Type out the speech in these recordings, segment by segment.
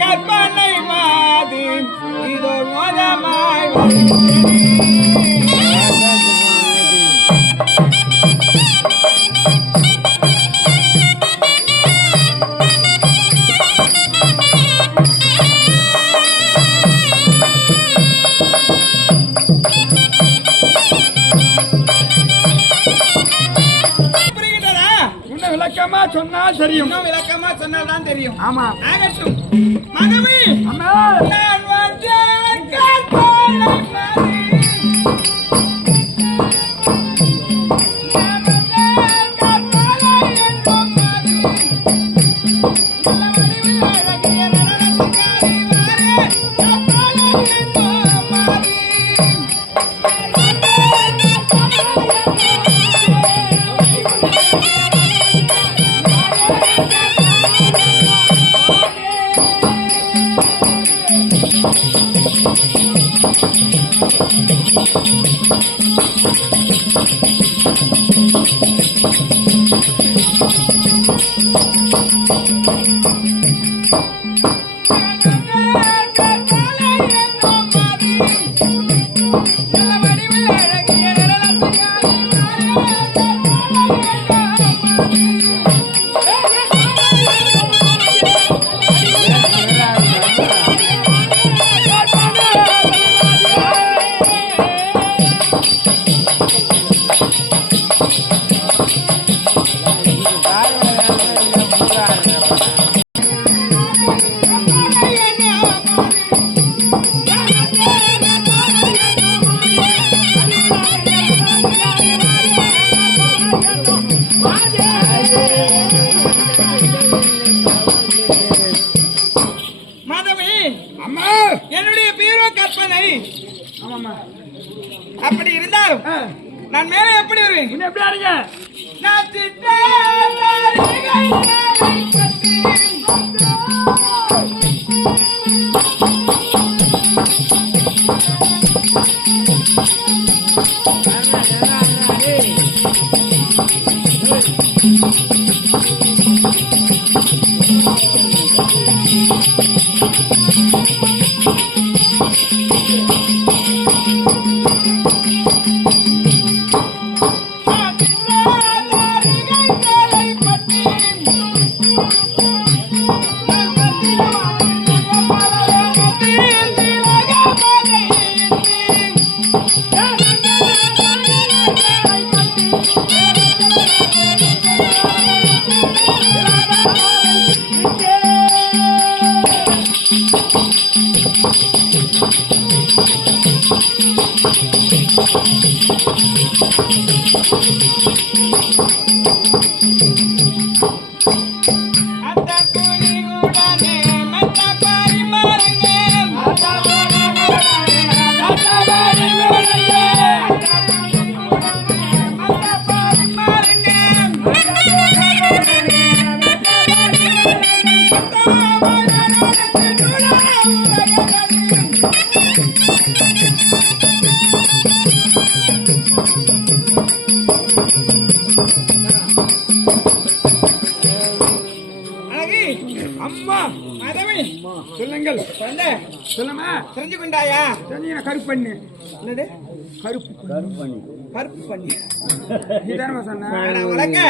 கற்பனை மாது இதோ மதமாய் விளக்கமா சொன்னால் தெரியும். விளக்கமா சொன்னால் தான் தெரியும். ஆமா, ஆகட்டும். மகவி நான் வந்தேன் என்னுடைய பீரோ கற்பனை. அப்படி இருந்தாலும் நான் மேலே எப்படி வருவேன்? எப்படி ஆறீங்க? நான் சொல்லுங்கள். சொல்லுமா? தெரிஞ்சு கொண்டாயா? கருப்பு பண்ணு. என்னது கருப்பு பண்ணி? கருப்பு பண்ணி நீ தானே சொன்ன? வழக்க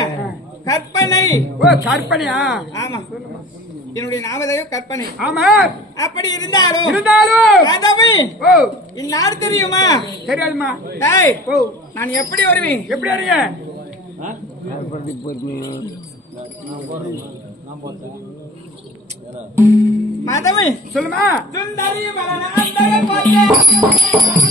கற்பனை. ஓ கற்பனையா? ஆமா, என்னுடைய நாமதேயம் கற்பனை. ஆமா. அப்படி இருந்தாலும் இருந்தாலும் ஓ இந்நாடு தெரியுமா? தெரியாதுமா. டேய், ஓ நான் எப்படி வருவேன்? எப்படி அறிய? மாதவி சொல்லுமா. சுந்தரி மலனாந்தர பார்த்தே.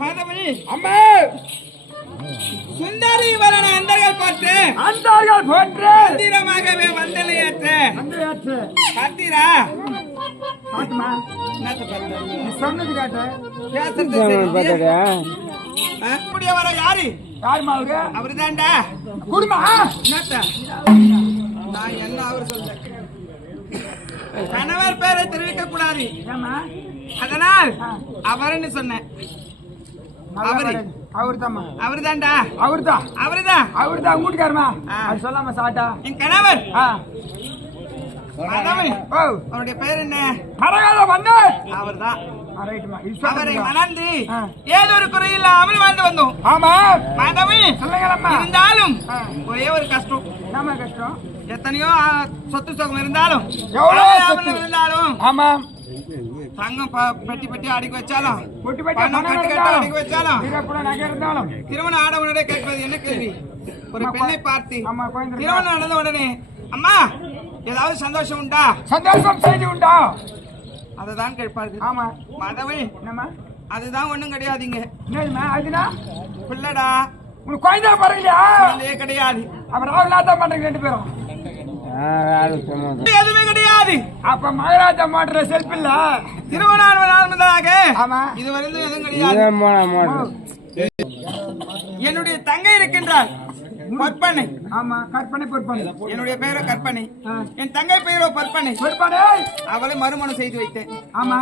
மாதவி அம்மா சுந்தரி மலன அந்தர்கள் பார்த்து அந்தார்கள் போன்ற மந்திரமாகவே வந்தலை ஏற்ற அந்த ஏற்று பார்த்தீரா? பாட்டுமா என்னத்த பார்த்தா? நீ சொன்னது காட்டு. பேசுறது சரியா? இப்படியே வர யாரு? யாருமா அவரு? அவருதான்டா. குடுமா என்னத்த? நான் என்ன அவர் சொல்ல கணவர் பேரை தெரிவிக்க கூடாது, ஏமா அதனால் அவருன்னு சொன்னேன். அவரு அவர்தாம்மா. அவருதான்டா. அவர்தான் அவருதான் அவர்தான் வீட்டுக்காரமா. அது சொல்லாம சாட்டா என் கணவர். ஆ மாதவி ஓ அவருடைய பேர் என்ன? மரகால மன்ன அவர்தான். ரைட்டுமா. அவரை மணந்து ஆ. ஏதோ ஒரு குறை இல்லாமல் வாழ்ந்து வந்தோம். ஆமா மாதவி சொல்லுங்களம்மா. இருந்தாலும் ஆ. ஒரே ஒரு கஷ்டம். என்னம்மா கஷ்டம்? எத்தனையோ சொத்து சுகம் இருந்தாலும் எவ்வளவு ஆதாயம் சொத்து? இருந்தாலும் ஆமா தங்கம் பெட்டி பெட்டி அடிக்க வச்சாலும் பொட்டி பட்டி பணம் கட்டு கட்டு அடிக்க வச்சாலும் கூட நகை இருந்தாலும் திருமண ஆடவனுடைய கேட்பது என்ன கேள்வி? ஒரு பெண்ணை பார்த்து ஆமா குழந்தை திருமணம் நடந்த உடனே அம்மா ஏதாவது சந்தோஷம் உண்டா? சந்தோஷம் செய்தி உண்டா? அதுதான் கேட்பார்கள். ஆமா மாதவி என்னம்மா அதுதான் ஒண்ணும் கிடையாதுங்க. என்னதுமா அதுனா பிள்ளடா உனக்கு குழந்தை பாருங்கயா? குழந்தையே கிடையாது. அப்ப ராகுலாத்தா பண்றீங்க ரெண்டு பேரும். எதுவுமே கிடையாது. அப்ப மகராஜா மாட்டுற செல்ஃப் இல்ல. திருமணம் ஆமா இதுவரையிலும் எதுவும் கிடையாது. என்னுடைய தங்கை இருக்கின்றார் பொற்பனை. ஆமா கற்பனை பொறுப்பானு. என்னுடைய பெயரோ கற்பனை, என் தங்கை பெயரோ பொற்பனை. பொறுப்பானு அவளை மறுமணம் செய்து வைத்தேன். ஆமா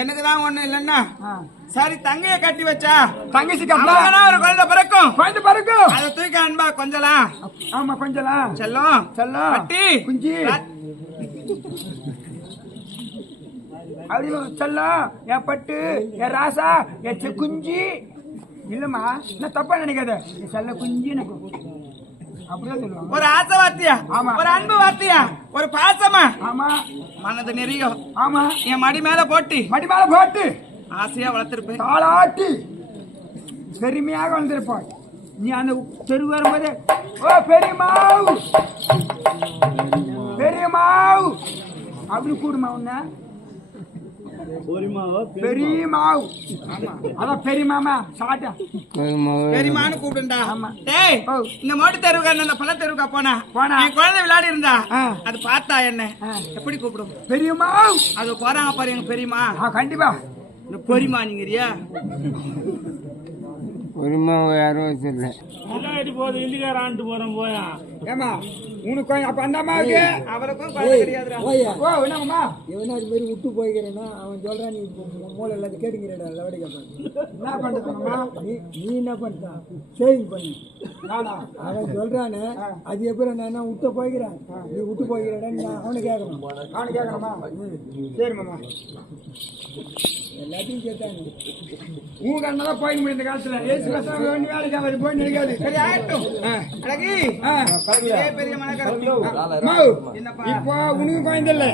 எனக்கு தான் ஒண்ணு இல்லன்னா ஆ. சரி தங்கைய கட்டி வச்சா தங்கச்சி கட்டல அவளுக்குனா ஒரு குழந்தை பிறக்கும். குழந்தை பிறக்கும். அதை தூக்கி அன்பா கொஞ்சலாம் ஆமா கொஞ்சலாம் செல்லம் செல்லம் கட்டி குஞ்சி அப்படி செல்லம் என் பட்டு என் ராசா என் குஞ்சி இல்லம்மா நான் தப்பா நினைக்காத என் செல்ல குஞ்சி எனக்கு அப்படிதான் சொல்லுவாங்க. ஒரு ஆசை வார்த்தையா, ஆமா. ஒரு அன்பு வார்த்தையா, ஒரு பாசமா ஆமா மனது நெறியும் ஆமா என் மடி மேல போட்டு மடி மேல போட்டு ஆசையா வளர்த்திருப்பேன். தாளாட்டி பெருமையாக வந்திருப்பாய். நீ அந்த தெரு வரும்போது ஓ பெரியமாவு பெரியமாவு அப்படி கூடுமா உன்ன பெரியமாவு. அதான் பெரியமாமா சாட்டா பெரியமானு கூப்பிடுண்டா. ஆமா. டேய் இந்த மாட்டு தெருவுக்கு அந்த பல தெருவுக்கா போனா என் குழந்தை விளையாடி இருந்தா அது பார்த்தா என்ன எப்படி கூப்பிடும்? பெரியமாவு. அது போறாங்க பாரு எங்க பெரியமா. கண்டிப்பா பெரியமா நீங்கறியா? பெரியமா யாரும் இல்ல போது இந்திக்கார ஆண்டு போறோம் போயா. ஏமா உனக்கு அப்ப அந்த அம்மாவுக்கு அவருக்கும் குழந்தை கிடையாதுடா. ஓ என்னம்மா இவனா அது மாதிரி விட்டு போய்க்கிறேன்னா அவன் சொல்றான் நீ மூளை எல்லாத்தையும் கேட்டுக்கிறேடா லவடி கேட்பான். என்ன பண்றதுமா? நீ என்ன பண்ணிட்டான் சேவிங் பண்ணி நானா அவன் சொல்றானே அது எப்படி நான் விட்டு போய்க்கிறேன் நீ விட்டு போய்க்கிறேடா நான் அவனை கேட்கணும். அவனு கேட்கணுமா? சரி மாமா எல்லாத்தையும் கேட்டாங்க. உங்க அண்ணன் போய் முடிந்த காலத்துல ஏசு கஷ்டம் வேலைக்கு ஆகாது போய் நினைக்காது. சரி ஆகட்டும். அழகி இதே பெரிய மனக்கரத்தி. இப்போ உனக்கு குழந்தை இல்ல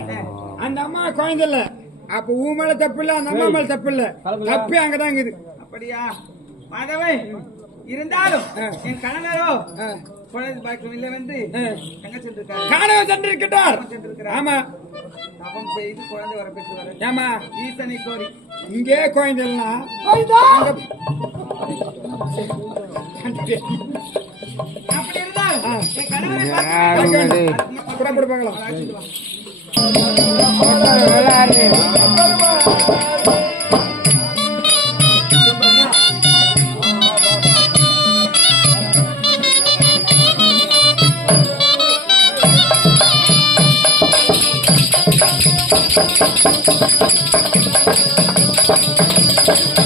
அந்த அம்மா குழந்தை இல்ல. அப்ப உன் மேல தப்பு இல்ல அந்த அம்மா மேல தப்பு இல்ல. தப்பு அங்கதான் இருக்குது. அப்படியா மாதவை? இருந்தாலும் என் கணவரோ குழந்தை பாக்கியம் இல்லை வந்து எங்க சென்றிருக்காரு? காணவ சென்று இருக்கிட்டார். ஆமா தபம் செய்து குழந்தை வர பெற்று வர ஏமா ஈசனை கோரி இங்கே குழந்தை இல்லைன்னா அப்படி இருந்தால் என் கணவரை பார்த்து புறப்படுப்பாங்களா? Thank you.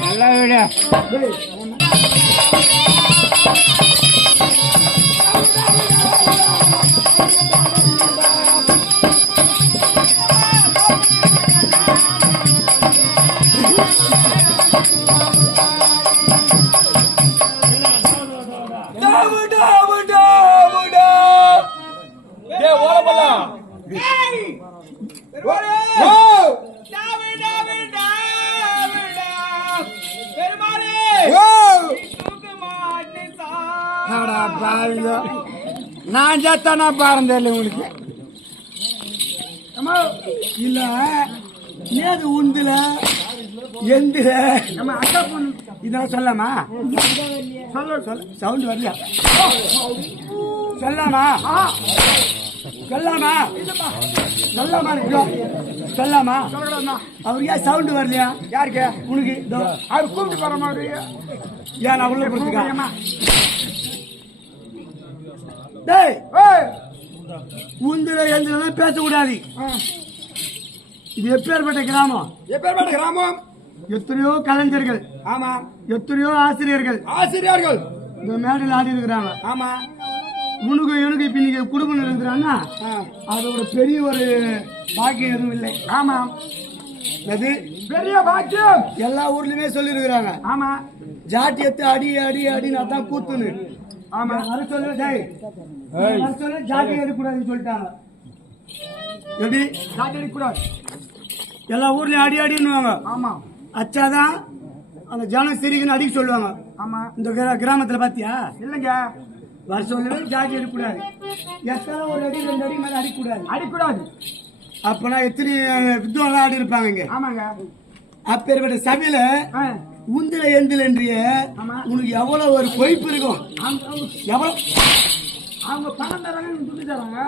நல்லா விட நான் சேர்த்தானா பாருந்த இல்லை உங்களுக்கு இல்ல ஏது உந்துல எந்திர நம்ம அக்கா பொண்ணு இதெல்லாம் சொல்லாமா சொல்ல சவுண்ட் வரலையா சொல்லாமா சொல்லாமா சொல்லாமா சொல்லாமா அவருக்கு ஏன் சவுண்டு வரலையா? யாருக்கு? உனக்கு. அவர் கூப்பிட்டு போற மாதிரி ஏன் நான் உள்ள போட்டுக்கா? டேய் உந்திர எந்திரெல்லாம் பேசக்கூடாது. இது எப்பேற்பட்ட கிராமம்? எப்பேற்பட்ட கிராமம்? எத்தனையோ கலைஞர்கள், ஆமா, எத்தனையோ ஆசிரியர்கள் இந்த மேடையில் ஆடி இருக்கிறாங்க. ஆமா, உனக்கு எனக்கு இப்ப நீங்க குடும்பம் இருக்கிறான்னா அதோட பெரிய ஒரு பாக்கியம் எதுவும் இல்லை. ஆமா, அது பெரிய பாக்கியம் எல்லா ஊர்லயுமே சொல்லி இருக்கிறாங்க. ஆமா, ஜாட்டியத்தை அடி அடி அடின்னு அதான் கூத்துன்னு. ஆமா, வர சொல்ல ஜாட்டி எடுக்கூடாதுன்னு சொல்லிட்டாங்க. எப்படி ஜாட்டி எடுக்கூடாது? எல்லா ஊர்லயும் அடி அடின்னுவாங்க. ஆமா, அச்சாதான் அந்த ஜனம் சிரிக்குன்னு அடிக்க சொல்லுவாங்க. ஆமா, இந்த கிராமத்துல பாத்தியா? இல்லைங்க, வர சொல்லவே ஜாட்டி எடுக்கூடாது. எத்தனை ஒரு அடி 2 அடி மேல அடிக்கூடாது. அப்பனா எத்தனை வித்வான்லாம் ஆடி இருப்பாங்க இங்க. ஆமாங்க, அப்பேற்பட்ட சபையில உந்திர எந்தில் என்றிய உனக்கு எவ்வளவு ஒரு பொய்ப்பு இருக்கும். எவ்வளவு அவங்க பணம் தராங்க, துட்டு தராங்க.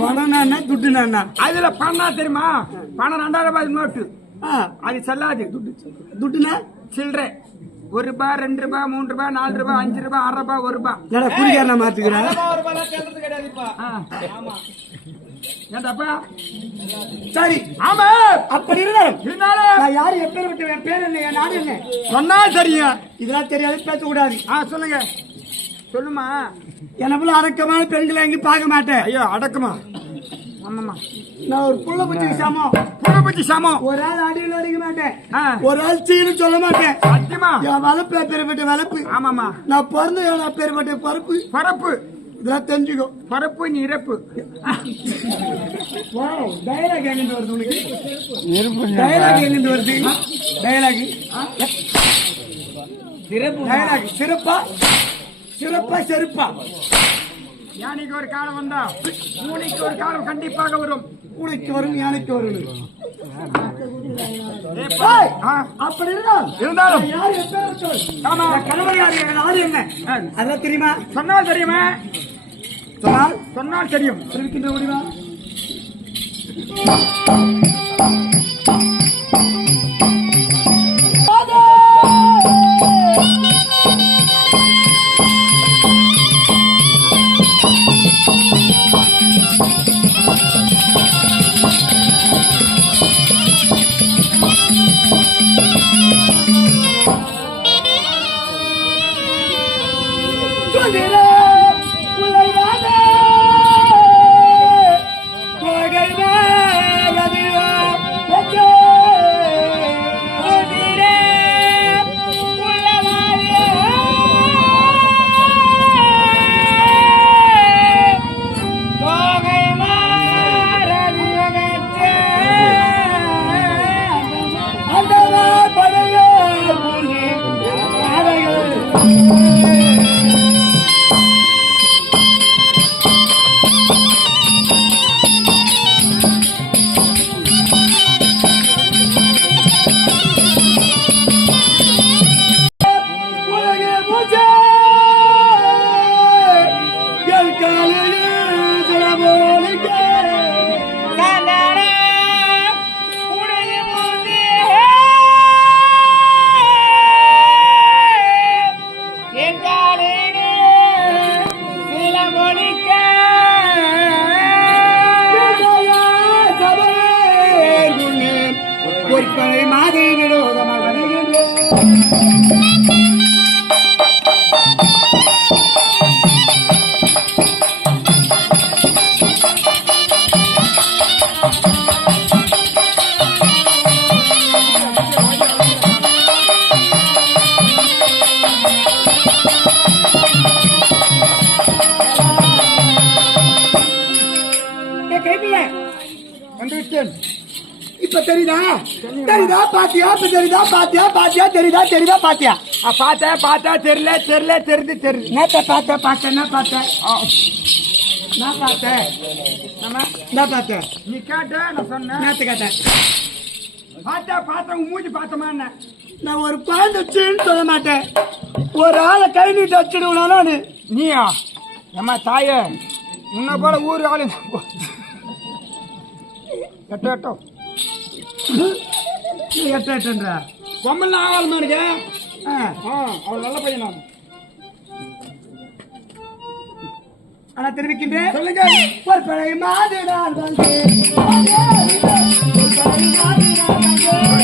பணம் துட்டு அதுல பணம் தெரியுமா? பணம் 2000 ரூபாய் நோட்டு, அது செல்லாது. துட்டுனா சில்லறை. 1 ரூபாய், 2 ரூபாய், 3 ரூபாய், 4 ரூபாய், 5 ரூபாய், 6 ரூபாய், 1 ரூபாய். குடிக்கார மாத்துக்கிறேன். சரி, ஆமா, அப்படி இருந்தாலும் யாரு எப்பேற்பட்ட பேர் என்ன, என் நாடு என்ன சொன்னா சரியா? இதெல்லாம் தெரியாது, பேசக்கூடாது. சொல்லுங்க, சொல்லுமா. என்ன போல அடக்கமான பெண்களை எங்கேயும் பார்க்க மாட்டேன். ஐயோ, அடக்கமா? ஆமாமா, நான் ஒரு புள்ள பூச்சி சமம். ஒரு ஆள் அடியில் அடிக்க மாட்டேன், ஒரு ஆள் சீனு சொல்ல மாட்டேன். சத்தியமா, என் வளர்ப்பு அப்பேற்பட்ட வளர்ப்பு. ஆமாமா, நான் பிறந்த என் அப்பேற்பட்ட பரப்பு. இதெல்லாம் தெரிஞ்சுக்கோ. பரப்பு நீ இறப்பு. டயலாக் எங்கிட்டு வருது உனக்கு? டயலாக் எங்கிட்டு வருது? டயலாக் சிறப்பா செருப்பா. யானைக்கு ஒரு காலம் வந்தா பூனைக்கு ஒரு காலம் கண்டிப்பாக வரும். பூனைக்கு வரும், யானைக்கு வரும். அப்படி இருந்தாலும் கணவர் யாரு என்ன அதெல்லாம் தெரியுமா? சொன்னால் தெரியுமா? சொன்னால் தெரியும். தெரிவிக்கின்ற முடியுமா? இப்ப தெரியுதா? தெரியுதா? பாத்தியா? தெரியுதா? பாத்தியா? பாத்தியா? தெரியுதா? தெரியுதா? பாத்தியா? பார்த்தா தெரியல தெரியுது. நேத்த பார்த்தேன் நான் பார்த்தேன். நீ கேட்ட, நான் சொன்னேன். நேத்து கேட்டேன். பார்த்தா மூஞ்சி பார்த்தமா என்ன? நான் ஒரு குழந்தைச்சின்னு சொல்ல மாட்டேன். ஒரு ஆளை கை நீட்டு வச்சுடுவேன் நானு. நீயா ஏமா தாயே உன்னை போல ஊர் ஆளு எட்டோ எட்டோ நீ எட்டுன்ற பொம்மல் ஆகாலமா இருக்கு. அவள் நல்ல பையன் நான். ஆனா தெரிவிக்கின்றேன். சொல்லுங்க. ஒரு பழைய மாதிரி நான் வந்தேன். ஒரு பழைய மாதிரி நான் வந்தேன்.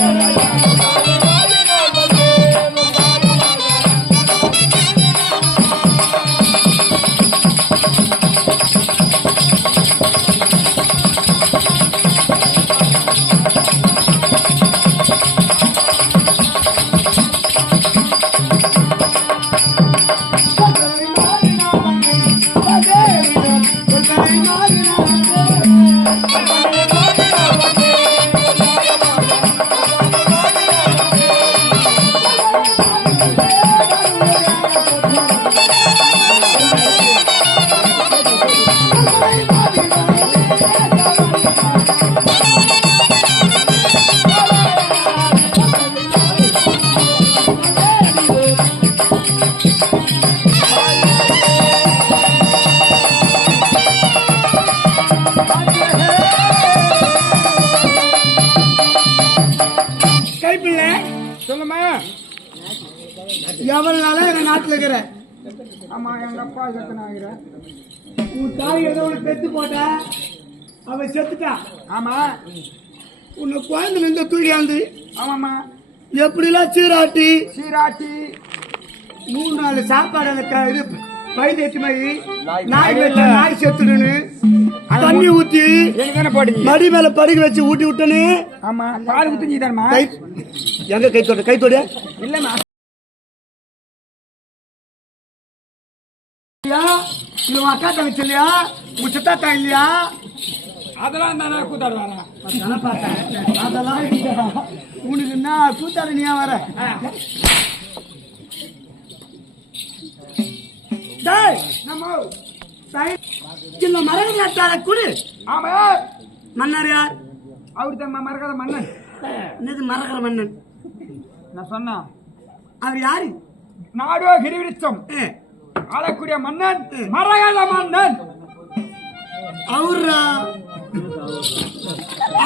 சொல்லுமா. எவ்வளவு நாளா எங்க நாட்டுல இருக்கிற? ஆமா எங்க அப்பா செத்தன ஆகிறேன். உன் தாய் ஏதோ ஒண்ணு பெத்து போட்ட, அவ செத்துட்டா. ஆமா உன்னை குழந்தைல இருந்து தூக்கியாந்து ஆமாம்மா எப்படிலாம் சீராட்டி சீராட்டி 3-4 சாப்பாடு அந்த இது பைதேத்தி மாதிரி நாய் வச்ச நாய் செத்துடுன்னு தண்ணி ஊத்தி எனக்கு தானே போடுங்க. மடி மேல படுக்க வச்சு ஊட்டி விட்டனே. ஆமா பால் ஊத்தி தானம்மா. எங்க கை தொட இல்லம்மா. இது உன் அக்கா தங்கச்சி இல்லையா? உன் சித்தாத்தா இல்லையா? அதெல்லாம் தானே கூத்தாடுவாங்க. அதெல்லாம் பார்த்தேன். அதெல்லாம் இல்லையா? உனக்கு என்ன கூத்தாடு நீயா வர? டேய் நம்ம இந்த மரகத குடு. ஆமா மன்னர் யார்? அவரு தான் மறக்காத மன்னன். என்னது மரகத மன்னன்? நான் சொன்னேன் அவர் யாரு? நாடோ கிரிவிருச்சம் ஆளக்கூடிய மன்னன் மரகத மன்னன். அவரா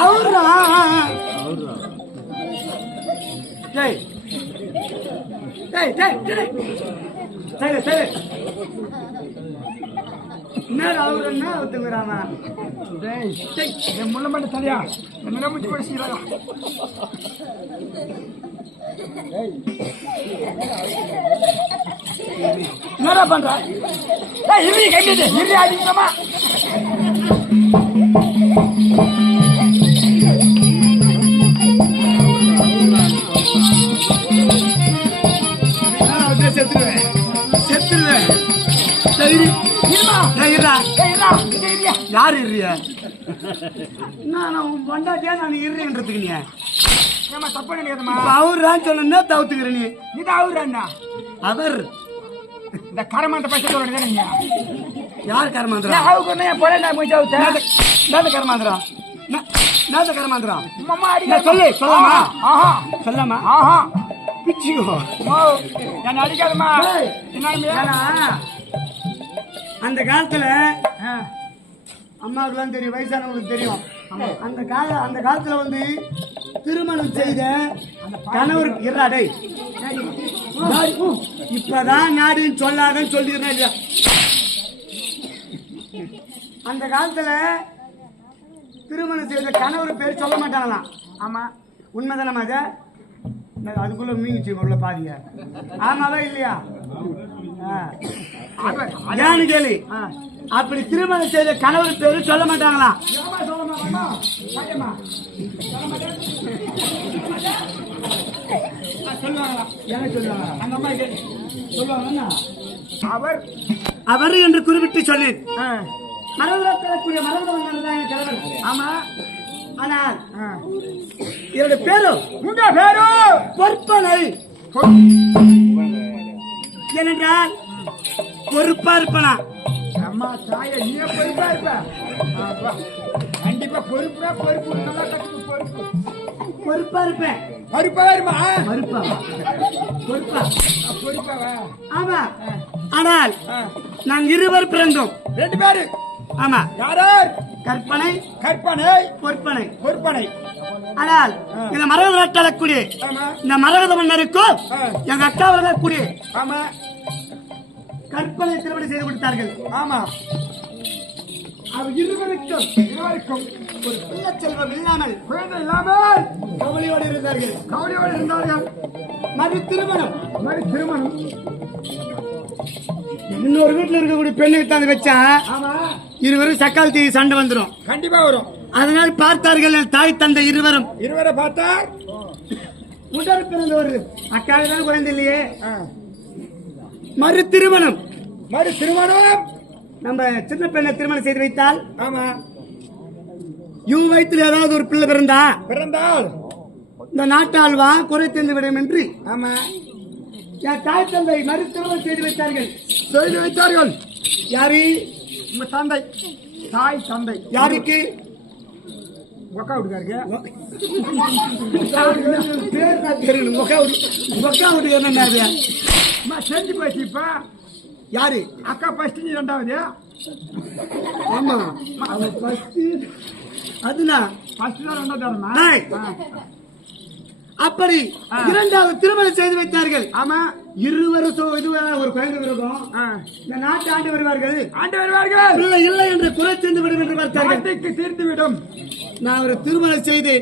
அவரா? டேய் டேய் டேய் டேய் சரி சரி என்ன அவரு என்ன ஒத்துக்கிறாமா? என் முள்ள மட்டும் சரியா என்ன முடிச்சு படிச்சுக்கிறாங்க. என்னடா பண்ற? இரு கைது இரு அடிக்கமா. செத்துருவேன் செத்துருவேன். சரி யாரு இருறிய? நான் உன் பொண்டாட்டியா நான் இருறேன்றதுக்கு நீ ஏமா தப்பு நினைக்காதம்மா. அவர்தான் சொன்னா தவிர்த்துக்கிற நீ. இது அவரு அண்ணா அவர் இந்த கரமாந்த பைசா சொல்லுங்க. யார் கரமாந்திரா? கரமாந்திரா நாத கரமாந்திரா சொல்லு சொல்லாமா? ஆஹா சொல்லாமா? ஆஹா பிச்சுக்கோ என்ன அடிக்காதம்மா. அந்த காலத்துல அம்மாவுக்குலாம் தெரியும், வயசானவங்களுக்கு தெரியும். அந்த காலத்துல வந்து திருமணம் செய்த கணவர் இறாடை இப்பதான் நாடின்னு சொல்லாதன்னு சொல்லிடுறேன் இல்லையா? அந்த காலத்துல திருமணம் செய்த கணவர் பேர் சொல்ல மாட்டாங்களாம். ஆமா உண்மைதானே அது? அதுக்குள்ள மீங்கிச்சு உள்ள பாதிங்க. ஆமாவா இல்லையா? ஏன்னு கேளு. அப்படி திருமணம் செய்த கணவர் பேரு சொல்ல மாட்டாங்களாம். அவர் என்று குறிப்பிட்டு சொன்னேன். மரபுரக்கூடிய மரபு. ஆமா ஆனால் என்னோட பேரு உங்க பேரு பொற்பனை. ஏனென்றால் பொறுப்பா இருப்பனா. அம்மா தாய நீ பொறுப்பா இருப்ப. கண்டிப்பா பொறுப்புனா பொறுப்பு நல்லா கட்டுக்கு பொறுப்பு பொறுப்பா இருப்பேன். பருப்பா வருமா? பருப்பா பொறுப்பா பொறுப்பாவா? ஆமா. ஆனால் நாங்கள் இருவர் பிறந்தோம். 2 பேரு. ஆமா. யாரார்? கற்பனை கற்பனை, பொற்பனை. பொறுப்பனை. ஆனால் இந்த மரகத நாட்டக்கூடிய ஆமா இந்த மரகத மன்னருக்கும் எங்க அக்கா வரக்கூடிய ஆமா கற்பனை திருமணம் செய்து கொடுத்தார்கள். ஆமா. அவர் இருவருக்கும் ஒரு பிள்ளை செல்வம் இல்லாமல் குழந்தை இல்லாமல் கவலையோடு இருந்தார்கள். கவலையோடு இருந்தார்கள். மறு திருமணம் திருமணம். இன்னொரு வீட்டுல இருக்கக்கூடிய பெண்ணை தான் வச்சா ஆமா இருவரும் சக்கால் தீ சண்டை வந்துடும். கண்டிப்பா வரும். அதனால் பார்த்தார்கள் என் தாய் தந்தை இருவரும். இருவரை பார்த்தா உடல் பிறந்த ஒரு அக்காவுக்கு தான் குழந்தை இல்லையே. மறு திருமணம். மறு திருமணம். நம்ம சின்ன பெண்ணை திருமணம் செய்து வைத்தால் ஆமா வயிற்றுல ஏதாவது ஒரு பிள்ளை பிறந்தால் இந்த நாட்டாழ்வா குறை தந்து விடும் என்று ஆமா என் தாய் தந்தை மறு திருமணம் செய்து வைத்தார்கள். செய்து வைத்தார்கள். யாரு? உங்க தந்தை. தாய் தந்தை. யாருக்கு? ஒக்கா விடுக்காருக்கு. பேர் தான் தெரியணும். முக்காவுக்கு என்ன செஞ்சு போச்சு. இப்ப யாரு? அக்கா ஃபர்ஸ்ட், நீ 2வது. ஆமா அவன் ஃபர்ஸ்ட். அதுனா ஃபர்ஸ்ட் தான் 2வது தரமா? அப்படி 2வது திருமணம் செய்து வைத்தார்கள். ஆமா இருவரும் இதுவரை ஒரு குழந்தை இருக்கும். இந்த நாட்டு ஆண்டு வருவார்கள். இல்லை இல்லை என்று குறை சென்று விடும் என்று பார்த்தார்கள். தீர்த்து விடும். நான் ஒரு திருமணம் செய்து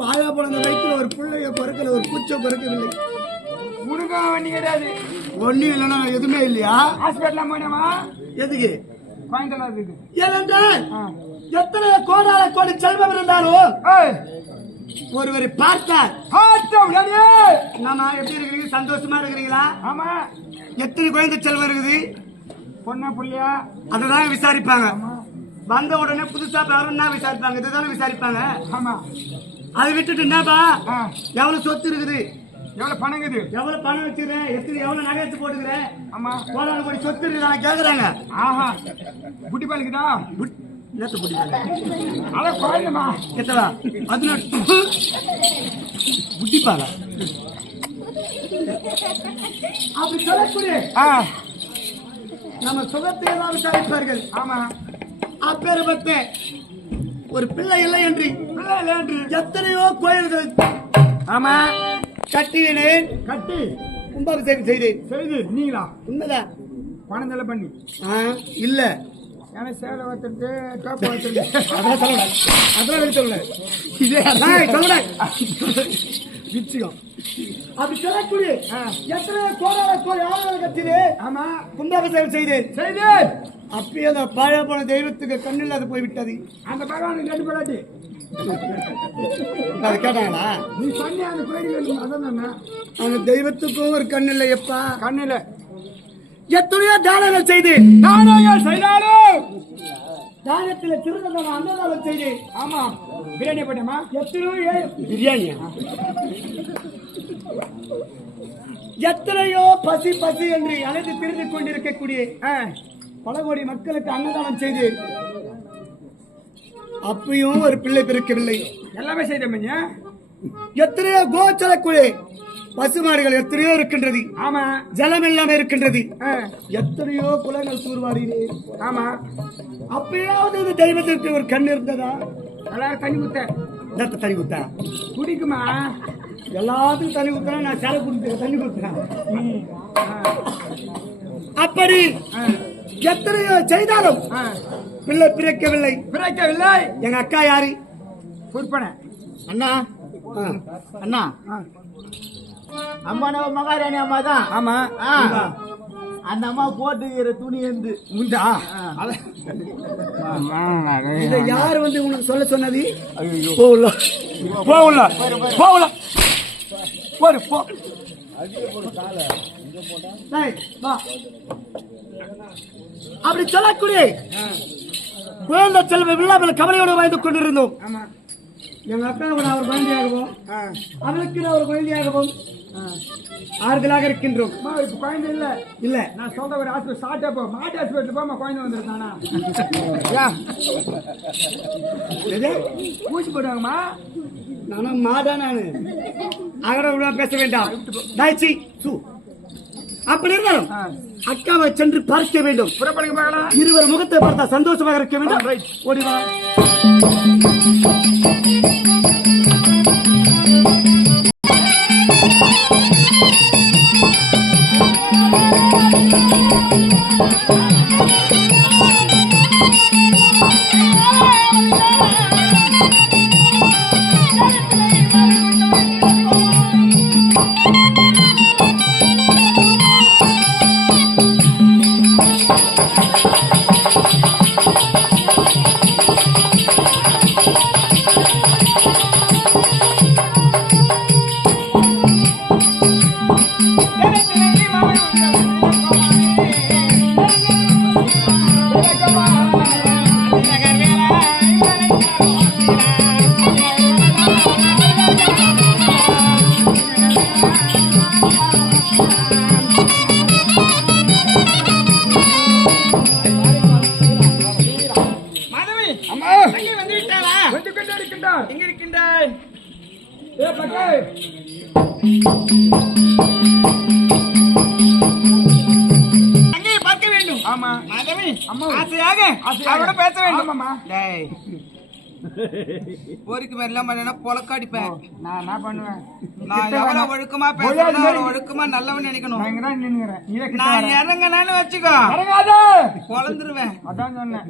பாயா போன வயிற்றுல ஒரு பிள்ளைய பிறக்கல, ஒரு பூச்சை பிறக்கவில்லை. உனக்கு வண்டி கிடையாது. ஒண்ணு இல்லைன்னா எதுவுமே இல்லையா? ஹாஸ்பிட்டல் போனமா? எதுக்கு? கோயம்புத்தூர் இருக்கு. ஏனென்றால் எத்தனை கோடால கோடி செல்வம் இருந்தாலும் ஒருவரை பார்த்தார். நாம எப்படி இருக்கிறீங்க? சந்தோஷமா இருக்கிறீங்களா? ஆமா. எத்தனை குழந்தை செல்வம் இருக்குது? பொண்ணா புள்ளியா? அதுதான் விசாரிப்பாங்க. வந்த உடனே புதுசா பேரன்னா விசாரிப்பாங்க. இதுதானே விசாரிப்பாங்க. ஆமா. அதை விட்டுட்டு என்னப்பா எவ்வளவு சொத்து இருக்குது, எவ்வளவு பணம் இருக்குது, எவ்வளவு பணம் வச்சுக்கிறேன், எத்தனை எவ்வளவு நகை எடுத்து போட்டுக்கிறேன், ஆமா கோடான கோடி சொத்து இருக்குது கேக்குறாங்க. ஆஹா புட்டி பாலுக்குதா? நேத்து புட்டி பாலு அதான் குழந்தைமா எத்தவா? அது புட்டி பாலா? அப்படி சொல்லக்கூடிய நம்ம சுகத்தை எல்லாம் விசாரிப்பார்கள். ஆமா. அப்பேற்பட்ட ஒரு பிள்ளை இல்லை என்று எத்தனையோ கோயில்கள் ஆமா கட்டினேன், கட்டி கும்பாபிஷேகம் செய்தேன். செய்து நீங்களா? உண்மைதான். பணம் தலை பண்ணி இல்ல ஏன்னா சேலை வச்சுட்டு டோப்பு வச்சுட்டு அதான் சொல்லல, அதெல்லாம் சொல்லல, இதே சொல்லல நிச்சயம். அப்படி சொல்லக்கூடிய எத்தனை கோடால கோடி ஆளுநர் கட்டினே. ஆமா கும்பாபிஷேகம் செய்தேன். அப்பயே அந்த பழைய போன தெய்வத்துக்கு கண்ணில் அது போய்விட்டது. அந்த பகவானுக்கு 2 பேராட்டி அது கேட்டாங்களா? நீ சொன்ன அந்த கோயில் அதான் அந்த தெய்வத்துக்கும் ஒரு கண் இல்லை. எப்பா கண்ணில எத்தனையோ தானங்கள் செய்து செய்தாலும் தானத்தில் திருநெல்வேலி அன்னதானம் செய்து. ஆமா பிரியாணி போட்டோமா? எத்தனையோ பிரியாணியா? எத்தனையோ பசி பசி என்று அழைத்து திரிந்து கொண்டிருக்கக்கூடிய பல கோடி மக்களுக்கு அன்னதானம் செய்து அப்பயும் ஒரு பிள்ளை பிறக்கவில்லை. எல்லாமே செய்தோம். எத்தனையோ கோச்சலக்குழி பசுமாடுகள் எத்தனையோ இருக்கின்றது. ஆமா ஜலம் இல்லாம இருக்கின்றது. எத்தனையோ குலங்கள் தூர்வாடினேன். ஆமா அப்பயாவது இந்த தெய்வத்திற்கு ஒரு கண் இருந்ததா? எல்லாரும் தண்ணி குத்த தண்ணி குத்தா குடிக்குமா? எல்லாத்துக்கும் தண்ணி குத்தா. நான் சேலை குடுத்து தண்ணி குடுத்தேன். அப்படி எத்தனையோ செய்தாலும் பிள்ளை பிறக்கவில்லை. எங்க அக்கா யாரு? பொறுப்பன அண்ணா. அண்ணா அம்மா நம்ம மகாராணி அம்மா தான். ஆமா அந்த அம்மா போட்டுக்கிற துணி இருந்து உண்டா? இதை யாரு வந்து உனக்கு சொல்ல சொன்னது? போகல ஒரு போ. அப்படி சொல்லக்கூடிய குழந்தை செல்வம் இல்லாமல் கவலையோடு வாழ்ந்து கொண்டிருந்தோம். எங்க அக்காவுக்கு அவர் குழந்தையாகவும் அவளுக்கு ஒரு குழந்தையாகவும் ஆறுதலாக இருக்கின்றோம். இப்ப குழந்தை இல்ல இல்ல நான் சொல்ற ஒரு ஹாஸ்பிட்டல் சாட்டா போ, மாட்டு ஹாஸ்பிட்டல் போமா குழந்தை வந்துருக்கானா? ஊசி போடுவாங்கம்மா. நானும் மாடா நானு அகட விட பேச வேண்டாம் தாய்ச்சி சு அப்படி இருந்தாலும் அக்காவை சென்று பார்க்க வேண்டும். புறப்படுங்க பார்க்கலாம். இருவர் முகத்தை பார்த்தா சந்தோஷமாக இருக்க வேண்டும். ஓடிவா. போருக்கு வரலாம் பொலக்காடிப்பேன். நான் என்ன பண்ணுவேன்? நான் எவ்வளவு ஒழுக்கமா பேசுறேன், ஒழுக்கமா நல்லவன் நினைக்கணும். நான் இறங்கனான்னு வச்சுக்கோ, பொழந்துருவேன். அதான் சொன்னேன்.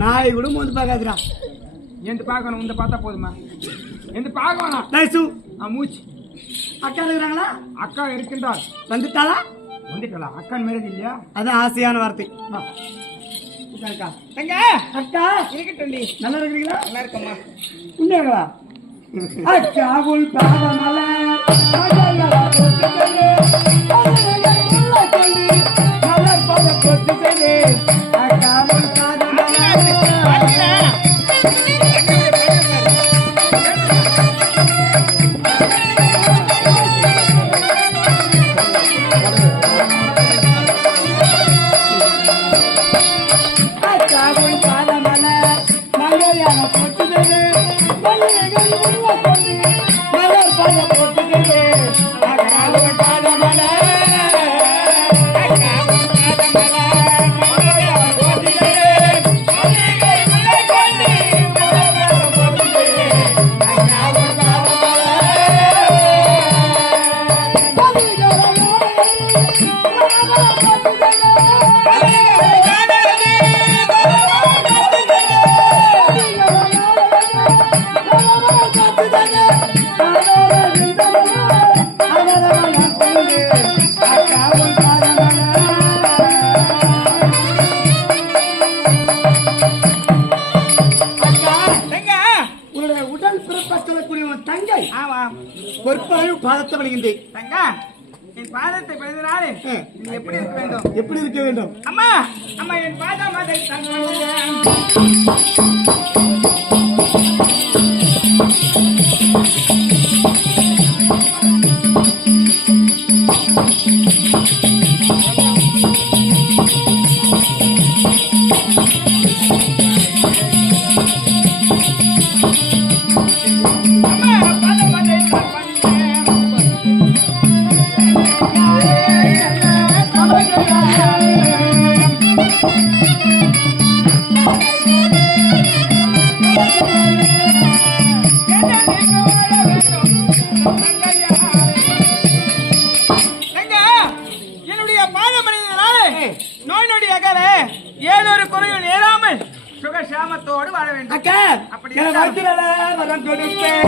நாய் கூட வந்து பாக்காதுடா. எந்த பாக்கணும்? இந்த பார்த்தா போதுமா? எந்த பாக்கணும்? மூச்சு. அக்கா இருக்கிறாங்களா? அக்கா இருக்கின்றாள். வந்துட்டாளா? வந்துட்டாளா? அக்கா மேரேஜ் இல்லையா? அதான் ஆசையான வார்த்தை. அக்கா இருக்கட்டும். நல்லா இருக்கிறீங்களா? நல்லா இருக்கம்மா. உண்மையாங்களா? அக்கா உள் பாதமல பாதத்தை வணங்குகின்றேன். என் பாதத்தை பணிந்தனாலே எப்படி இருக்க வேண்டும்? எப்படி இருக்க வேண்டும்? அம்மா அம்மா என் பாதம் அதை சுகசாமத்தோடு வாழ வேண்டும். அக்கா அப்படி வரம் கொடுப்பேன்.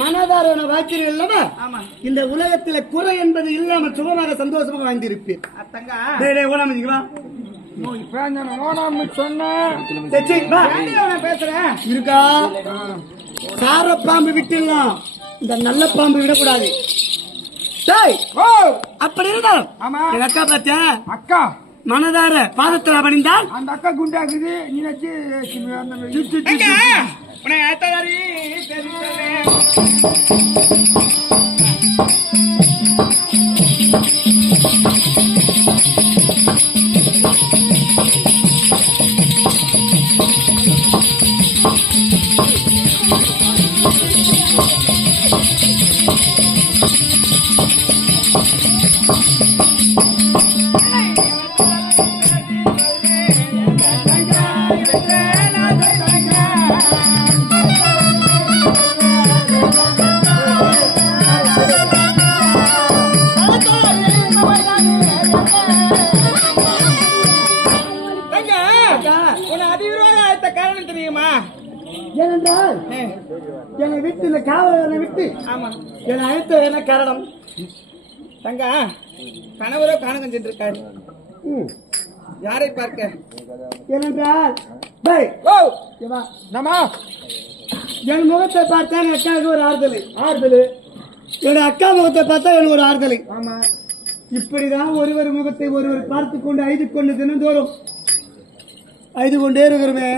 மனதார வாக்கியர்கள் இல்லவா? ஆமா. இந்த உலகத்துல குறை என்பது இல்லாம சுகமாக சந்தோஷமாக வாழ்ந்திருப்பேன். தங்கா பேசுறேன் இருக்கா சார பாம்பு விட்டுலாம், இந்த நல்ல பாம்பு விடக்கூடாது. அப்படி இருந்தாலும் என் அக்கா பார்த்தியா? அக்கா மனதார பாதத்தில் பணிந்தால் அந்த அக்கா குண்டாக்குது. நீ வச்சு உன்னை ஆத்ததாரி தெரிவித்தேன். ஏனென்றால் என்னை விட்டு இந்த காவலனை விட்டு ஆமா என்னை அழைத்த என்ன காரணம்? தங்கா கணவரோ காணகம் சென்றிருக்காரு. யாரை பார்க்க? ஏனென்றால் என் முகத்தை பார்த்தா என் அக்காவுக்கு ஒரு ஆறுதல், என் அக்கா முகத்தை பார்த்தா எனக்கு ஒரு ஆறுதல். ஆமா, இப்படிதான் ஒருவர் முகத்தை ஒருவர் பார்த்து கொண்டு ஐது கொண்டு தினந்தோறும் ஐது கொண்டே இருக்கிறோமே.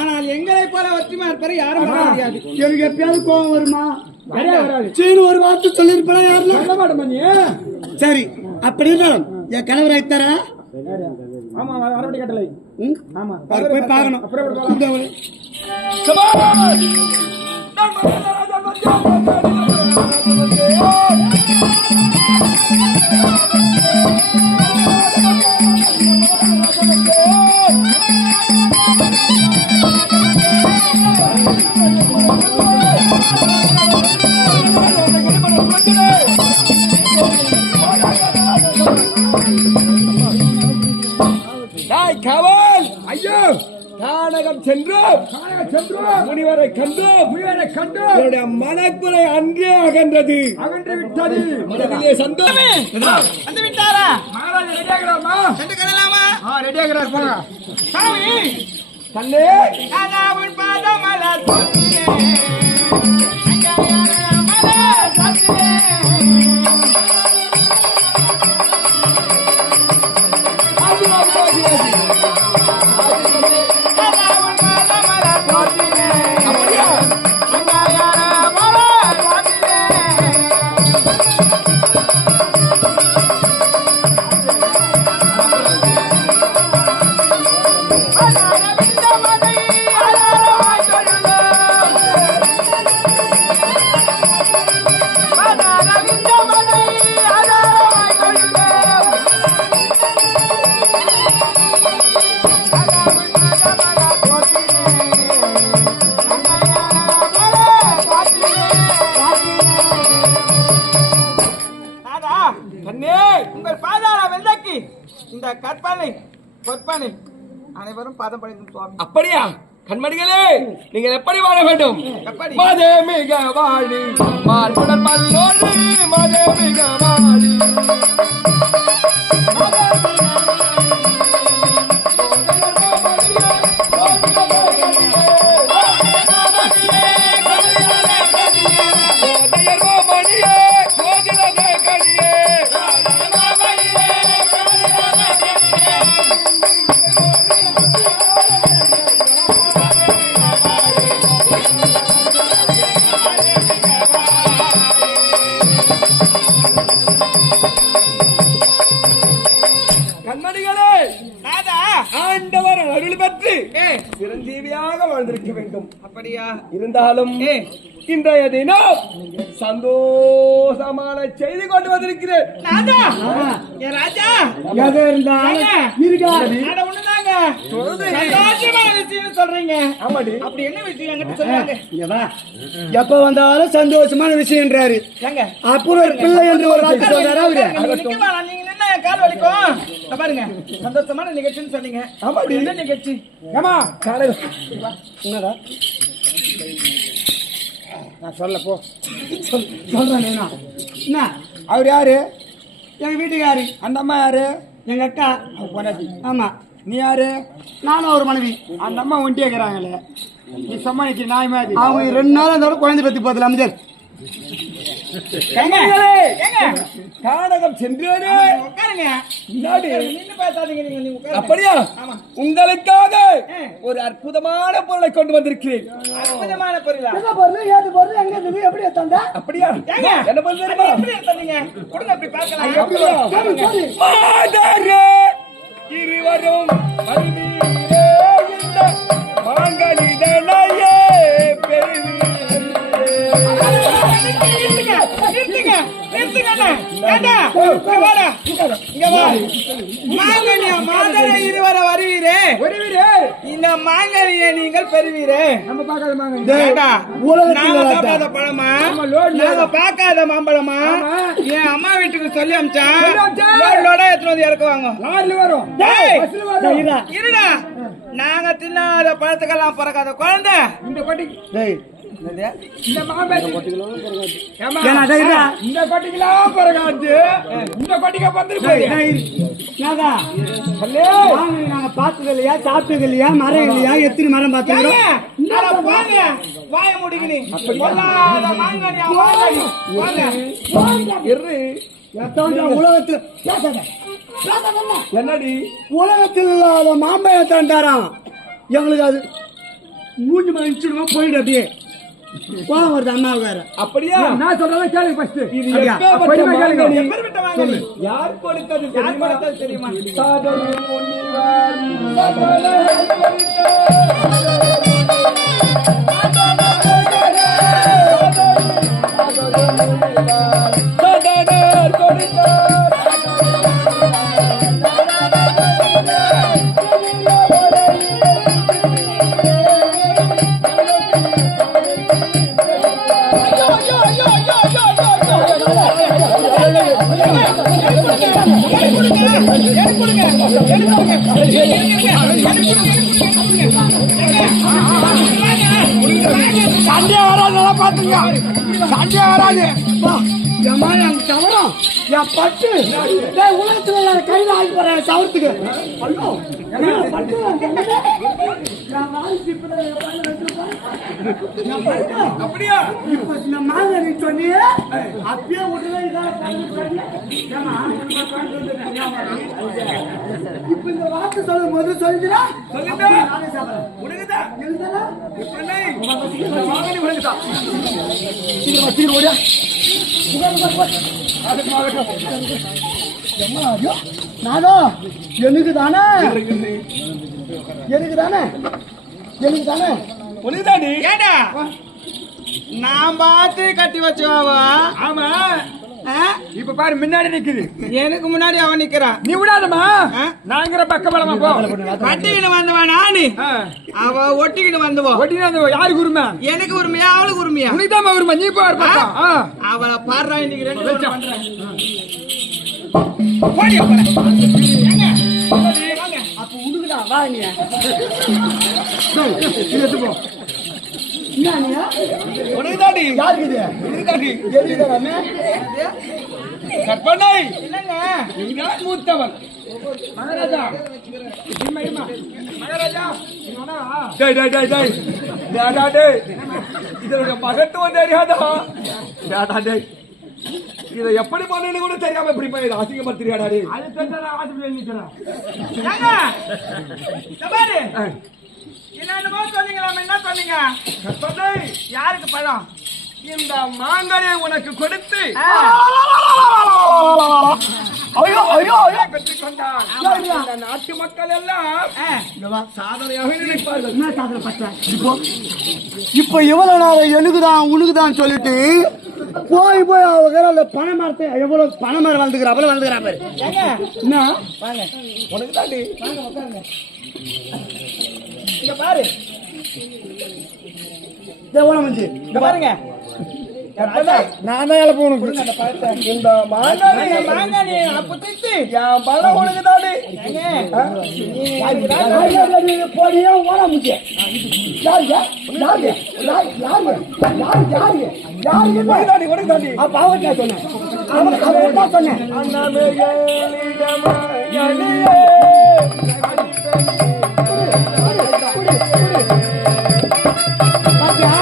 ஆனால் எங்களை போல ஒற்றுமை இருப்பதை யாரும் முடியாது. எனக்கு எப்பயாவது கோபம் வருமா? ஒரு வார்த்தை சொல்லிருப்பா யாரும் சொல்ல மாட்டேன். சரி, அப்படி இருந்தாலும் என் கணவர் ஆயிட்டாரா? கட்டளை போய் பார்க்கணும். காவல் ஐயோ கானகம் சென்று முனிவரை கண்டு என்னுடைய மனக்குறை அன்றே அகன்று விட்டது. மனதிலே சந்தோஷம் வந்து விட்டாரா? மகாராஜா ரெடியாகிறாமா? சென்று கணலாமா? ரெடியாகிறார். போங்க சாமி தன்னே கணவன் பாதமலர் தொட்டிலே உங்கள் பாதாள வெள்ளக்கி இந்த கற்பனை பொற்பனை அனைவரும் பாதம் படைக்கும் சுவாமி. அப்படியா? கண்மணிகளே, நீங்கள் எப்படி வாழ வேண்டும்? எப்படி? மதே மிக வாழி மாற்றுடன் மல்லோடு மதே மிக வாழி அவர் அருள் பெற்று ஏய், சிரஞ்சீவியாக வாழ்ந்திருக்க வேண்டும். அப்படியா? இருந்தாலும் ஏய், இன்றைய தினம் சந்தோஷமான செய்தி கொண்டு வந்திருக்கிறேன். ராஜா, என் ராஜா, எது இருந்தாலும் இருக்காது. அட ஒண்ணுதாங்க. சந்தோஷமான விஷயம் சொல்றீங்க. ஆமாடி. அப்படி என்ன விஷயம் என்கிட்ட சொல்லுங்க. இங்க வா. எப்ப வந்தாலும் சந்தோஷமான விஷயம்ன்றாரு. ஏங்க, அப்புறம் ஒரு பிள்ளை என்று ஒரு வார்த்தை சொல்றாரு அவரு. நீங்க நிக்க வேணாம். நீங்க நின்னா என் கால் வலிக்கும். இத பாருங்க, சந்தோஷமான நிகழ்ச்சின்னு சொன்னீங்க. ஆமாடி. என்ன நிகழ்ச்சி? ஏமா காலையில என்னடா நான் சொல்ல போ. சொல்றேன் என்ன? அவர் யாரு? எங்க வீட்டுக்காரி. அந்த அம்மா யாரு? எங்க அக்கா. பொண்டாட்டி. ஆமா. நீ யாரு? நானும் ஒரு மனைவி. அந்த அம்மா ஒண்டியாக்குறாங்களே, நீ சம்மானிக்கு நாய் மாதிரி. அவங்க 2 நாள் அந்த குழந்தை பத்தி போதில்ல அமைச்சர். கானகம் சென்றேனே. உட்காருங்க. முன்னாடி நின்னு பேசாதீங்க. நீங்க உட்காருங்க. அப்படியா? ஆமா. உங்களுக்காக ஒரு அற்புதமான பொருளை கொண்டு வந்திருக்கிறேன். அற்புதமான பொருளா? என்ன பொருள், ஏது பொருள், எங்க இருந்தது, எப்படி எடுத்தாங்க? அப்படியா? ஏங்க, என்ன பொருள் தெரியுமா? எப்படி எடுத்தீங்க? கொடுங்க, அப்படி பார்க்கலாம். அப்படியா? மாதரே இருவரும் வருவீரே இந்த மாங்கனிதனையே பெறுவீரே. மாங்கனியா இருவர வருவீரே. இந்த மாங்கனியை நீங்கள் பெறுவீரே. நம்ம பார்க்காத மாங்கனி. ஏண்டா, உலகத்துல நாம சாப்பிடாத பழமா, நாங்க பார்க்காத மாம்பழமா, என் அம்மா வீட்டுக்கு சொல்லி அமிச்சான். லோட எடுத்துட்டு வந்து இறக்குவாங்க. லாரில வரும், டேய், பஸ்ல வரும். இருடா, நாங்க தின்னாத பழத்துக்கெல்லாம் பிறக்காத குழந்தை. இந்த கொட்டி டேய், இந்த மாம்பழம் ஏம்மா, ஏன்னா டைரா இந்த கொட்டிக்கலாம் பிறகாது. இந்த கொட்டிக்க வந்துருக்கு. நாங்க நாங்க பார்த்தது இல்லையா, சாப்பிட்டது இல்லையா, மரம் இல்லையா, எத்தனை மரம் பார்த்தோம். அட போங்க, வாய முடிக்கணி. பொல்லாத மாங்கனியா, மாங்கனி. போங்க. உலகத்தில் என்னடி உலகத்தில் இல்லாத மாம்பழத்தான் தரான் எங்களுக்கு. அது மூஞ்சி மனுச்சுடுமா போயிடு. அப்படியே கோவம் வருது அம்மாவுக்கு வேற. அப்படியா? நான் சொல்றத கேளு ஃபர்ஸ்ட். இது அப்படியா? எப்பேற்பட்ட மாங்கனி? எப்பேற்பட்ட மாங்கனி? யார் கொடுத்தது யார் தெரியுமா? கொடுத்தது தெரியுமா? சாதனை முனிவர் சகல சண்டே வராது. நல்லா பாத்துங்க, சண்டே வராது. என் மாதிரி அந்த தவறம் என் பட்டு உலகத்துல இல்லாத கையில ஆகி போறேன் சவரத்துக்கு. ஐயோ, என் பட்டு அப்படியா? இப்ப இந்த மாதிரி சொன்னியே அப்பயே விட்டுதான் இப்ப இந்த வார்த்தை சொல்லும் போது சொல்லுறா சொல்லுங்க. உனக்குதா? இப்பனை இந்த மாங்கனி உனக்குதா? சீக்கிரம் ஓடியா. நானோ எனக்கு தானே, எனக்கு தானே, எனக்கு தானே. உனக்குதாடி? ஏண்டா, நான் பார்த்து கட்டி வச்சுவாவா? ஆமா. இப்ப பாரு, முன்னாடி நிக்குது. எனக்கு முன்னாடி அவன் நிக்கிறான். நீ விடாதமா? நாங்கிற பக்கபலமா போ. கட்டிக்கிட்டு வந்தவன் நானு, அவ ஒட்டிக்கிட்டு வந்தவோ. ஒட்டினா யாருக்கு உரிமை? எனக்கு உரிமையா, அவளுக்கு உரிமையா? உனக்குதான் உரிமை. நீ போய் பக்கம். அவளை பாடுறா. இன்னைக்கு 2 பேரும் பண்றேன். அப்ப உடுக்குதா வா நீ. எடுத்துப்போ. என்ன நீ? உனக்குதாடி? யாருக்கு இது? உனக்குதாடி? தெரியுதாமே? கற்பனை. என்னங்க? நீதான் மூத்தவன். மகாராஜா. மகாராஜா. டேய் டேய் டேய் டேய். டேடா டேய். இதோட மகத்துவம் தெரியாதா? டேடா டேய். இத எப்படி பண்ணனு கூட தெரியாம இப்படி போய் அசிங்கப்படுத்துறியாடா டேய். அது தெரிஞ்சா ஆஸ்பத்திரியில நிக்கறா. ஏங்க, சபாரி. என்னமோ சொன்னீங்களாமே, என்ன சொன்னீங்க? கற்பனை. யாருக்கு பழம்? இந்த மாங்கனியை உனக்கு கொடுத்து ஐயோ ஐயோ ஐயோ பெற்றுக் கொண்டான். சரியா? இந்த நாட்டு மக்கள் எல்லாம் இங்க வா. சாதனையாக நினைப்பார்கள். என்ன சாதனை பண்றேன்? இப்போ இவ்வளவு நாள் எனக்குதான் உனக்குதான் சொல்லிட்டு போய் போய் அவங்க பனை மரத்தை எவ்வளவு பனை மரம் வளர்ந்துக்கிறா அவ்வளவு வளர்ந்துக்கிறா பாரு. என்ன உனக்கு தாண்டி இங்க பாரு, எவ்வளவு வந்து இங்க பாருங்க. நான் தான் இழப்பு உனக்கு. இந்த மாங்காய் மாங்காய் அப்பத்திட்டு என் பழம் உனக்கு தாண்டி. போடியே ஓட முடியும். யாரு யாரு யாரு யாரு யாரு யாரு யாரு உனக்கு தாண்டி, உனக்கு தாண்டி. அப்ப அவர்கிட்ட சொன்னேன். அவர்கிட்ட சொன்னேன். அண்ணாமே ஏலிடமா எலியே. பாத்தியா?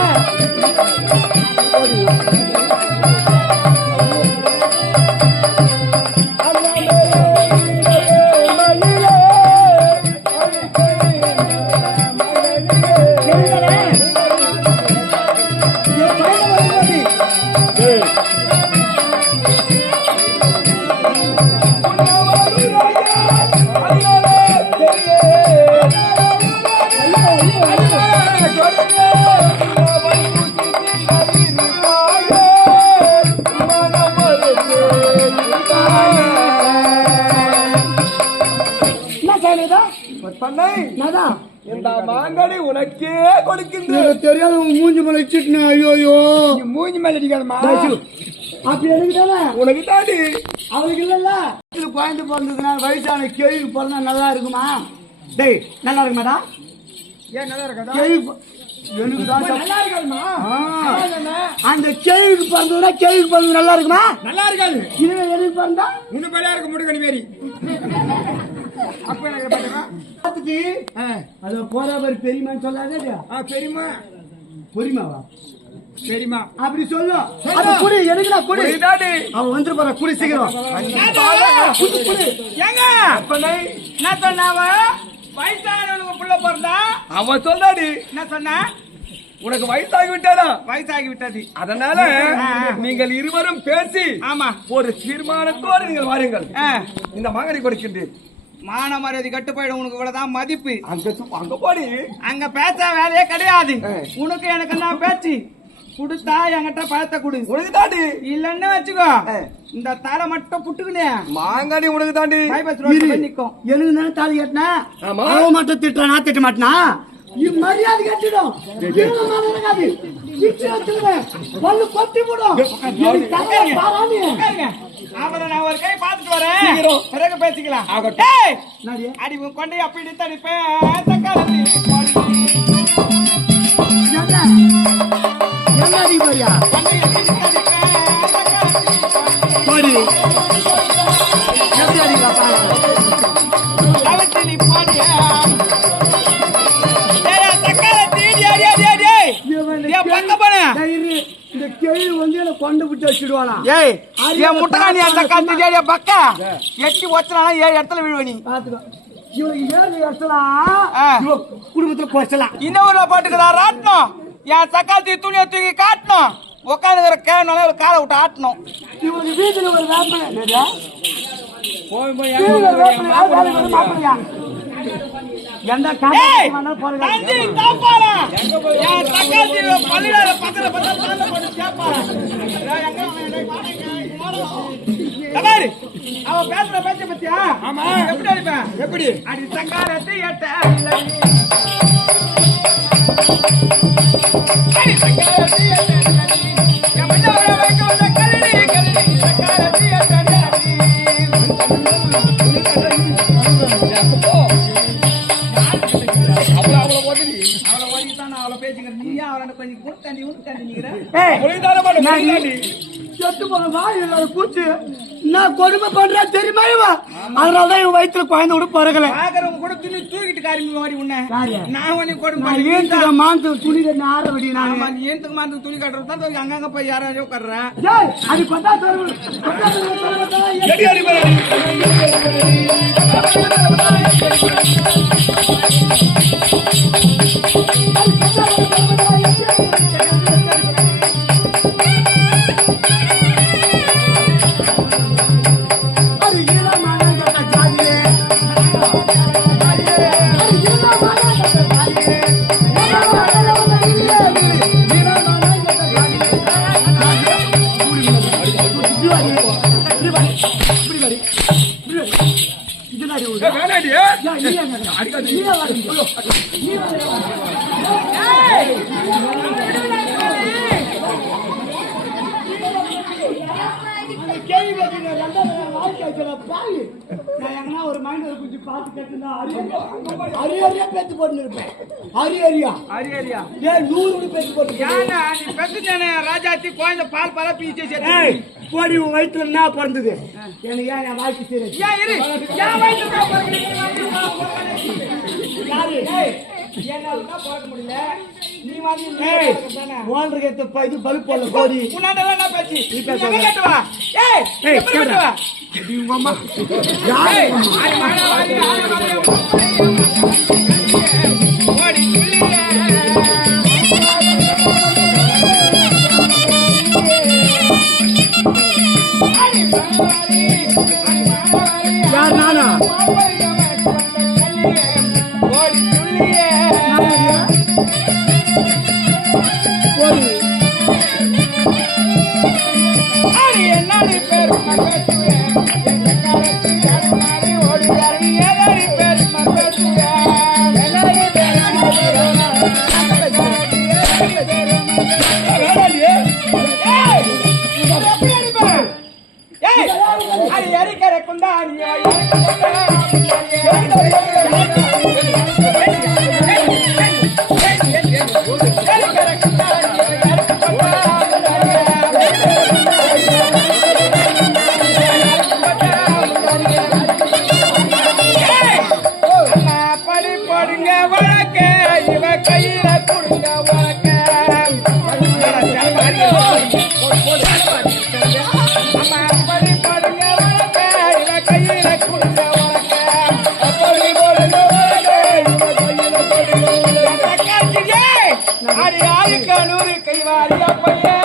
என்ன செய்யறதா? பண்ணை நாதா இந்த மாங்கனி உனக்கே கொடுக்கின்ற. எனக்கு தெரியாத உன் மூஞ்சி மேல வச்சுட்டு ஐயோ நீ மூஞ்சி மேல அடிக்காதம்மா. அப்படி எனக்கு தானே உனக்கு தாண்டி. அவளுக்கு இல்லல்ல குழந்தை பிறந்ததுனா வயசான கேள்வி பிறந்தா நல்லா இருக்குமா? டேய் நல்லா இருக்குமாடா? ஏன் நல்லா இருக்காதா? கேள்வி எனக்கு தான் நல்லா இருக்காதுமா. அந்த கேள்விக்கு பிறந்ததுனா கேள்விக்கு பிறந்தது நல்லா இருக்குமா? நல்லா இருக்காது. இது எனக்கு பிறந்தா இன்னும் பழையா இருக்க முடுக்கணி மாரி. அப்ப எனக்கு பாத்தீங்கன்னா பார்த்துட்டு அது போறாவர் பெரியமான்னு சொல்லாதே. பெரியமா பொரியமாவா பெரியமா அப்படி சொல்லும். அது குடி எடுக்கடா குடி. உனக்கு தாண்டி. அவன் வந்து போற குடி சீக்கிரம். ஏங்க பண்ணை என்ன சொன்னாவ? வயசானவனுக்கு புள்ள பிறந்தா அவன் சொல்லாடி. என்ன சொன்ன? உனக்கு வயசாகி விட்டாரா? வயசாகி விட்டது. அதனால நீங்கள் இருவரும் பேசி ஆமா, ஒரு தீர்மானத்தோடு நீங்கள் வாருங்கள். இந்த மாங்கனி கொடுக்கின்றேன். மான மரியாதை கட்டு போயிடும். உனக்கு இவ்வளவுதான் மதிப்பு. அங்க போடி. அங்க பேச வேலையே கிடையாது. உனக்கு எனக்கு என்ன பேச்சு? குடுத்தா என்கிட்ட பழத்தை குடு. உனக்கு தாண்டி. இல்லன்னு வச்சுக்கோ, இந்த தலை மட்டும் புட்டுக்குனே மாங்கனி உனக்கு தாண்டி. பைபாஸ் ரோட்ல போய் நிக்கும். எனக்கு தானே தாலி கட்டினா ஆமா. அவன் மட்டும் திட்டுறா நான் திட்ட மாட்டேனா? மரியாதை கட்டிடும். பல்லு கொத்தி போடும். உட்காருங்க. அவரை நான் ஒரு கை பார்த்துட்டு வரேன். சீக்கிரம். பிறகு பேசிக்கலாம். ஆகட்டும். ஏய், என்னடி? அடி உன் கொண்டை அப்படி தடிப்பேன். தக்காளி என்ன அடிப்பறியா? கொண்டை எப்படி தடிப்பேன். தக்காளி போடி. எப்படி அடிப்பா பாருங்க. அவத்திலி போடியா. ஏய், தக்காளி தீடி அடி அடி அடி. ஏய், பக்க போன. இந்த கேள்வி வந்து என்ன கொண்டு விட்டு வச்சிடுவானா? ஏய், ஏன் முட்டகாணி அந்த காத்து ஏரியா பக்க எட்டி வச்சனா ஏன் இடத்துல விழுவனி. பாத்துக்கோ. இவனுக்கு ஏழு வருஷம் குடும்பத்துல குறைச்சலாம். இந்த ஊர்ல போட்டுக்கிறா ராட்டணும். என் தக்காளி துணியை தூக்கி காட்டணும். உட்காந்துக்கிற கேனால காலை விட்டு ஆட்டணும். இவனுக்கு வீட்டுல ஒரு வேப்பனை இல்லையா? போய் போய் வீட்டுல ஒரு வேப்பனை யார் வேலை வேணும் மாப்பிள்ளையா? எந்த ஏய், காரணம் போறது? தந்தி தாப்பாரா. என் தக்காளி பள்ளியில பக்கத்துல தாண்ட போட்டு கேப்பாரா. எங்க பாரு, அவன் பேசுற பேச்ச பத்தியா? ஆமா. எப்படி அடிப்பேன்? எப்படி அடி தக்காரத்தை எட்ட அடி தக்காரத்தை எட்ட என் மஞ்சள் வைக்க வந்த கல்லடி கல்லடி தக்காரத்தை எட்ட செத்து போன வாய் இல்லாத கூச்சு நான் கொடுமை பண்றேன் தெரியுமா? இவன் அதனாலதான் இவன் வயிற்றுல குழந்தை விட பிறகுல கூட துணி தூக்கிட்டு காரியம் மாதிரி உன்ன நான் உன்னை நான் ஏந்துக்க மாந்து துணி ஆற விடி நான் ஏந்துக்கு மாந்து துணி கட்டுறது அங்கங்க போய் யாரும் உட்காடுறேன். அது கொண்டா அது அடி விடு. வேணாடி அடிக்காது. நீயே வாடிங்க. நீ வாடிங்க. கேள்வி கேட்டீங்க. ரெண்டாவது வாழ்க்கை ஆச்சுடா பாய். நான் எங்கன்னா ஒரு மைண்ட் கொஞ்சம் பார்த்து கேட்டுனா அரியறியா பேத்து போட்டு இருப்பேன். அரியறியா அரியரியா ஏன் 100 பேத்து போட்டு ஏன்னா நீ பெத்துட்டானே ராஜாத்தி குழந்தை பால் பாலா பீச்சு சேர்த்து ஏய் போடி உன் வயித்துல என்ன பிறந்தது எனக்கு ஏன் என் வாழ்க்கை சீரஸ் ஏன் இரு ஏன் வயித்துல தான் பிறக்குது? யாரு என்னால தான் பிறக்க முடியல நீ வந்து ஏய் ஓனருக்கு ஏத்த இது பல்ப் போடல போடி உன்னாண்ட வேணா பேச்சு நீ கேட்டு வா ஏய் ஏய் எப்படி கேட்டு வா இது உங்க அம்மா யாரு ஏய் ஆடி மாடா வாடி ஓடி சொல்லியே யார் நானா ஓடி சொல்லியே போடி ஆடி என்னடி பேரு மகத்துவே எந்த காலத்து யாருமாடி ஓடி யாரு ஏதாடி பேரு மகத்துவே என்னடி பேரு மகத்துவே அது எரிக்கிற குந்தானியோ படி போடுங்க வழக்க இவ கையில கொடுங்க வழக்க படி போடுங்க வழக்க இவ கையில கொடுங்க வழக்க படி போடுங்க வழக்க இவ கையில கொடுங்க அடி ஆளுக்கு 100 கைவாரியா பையன்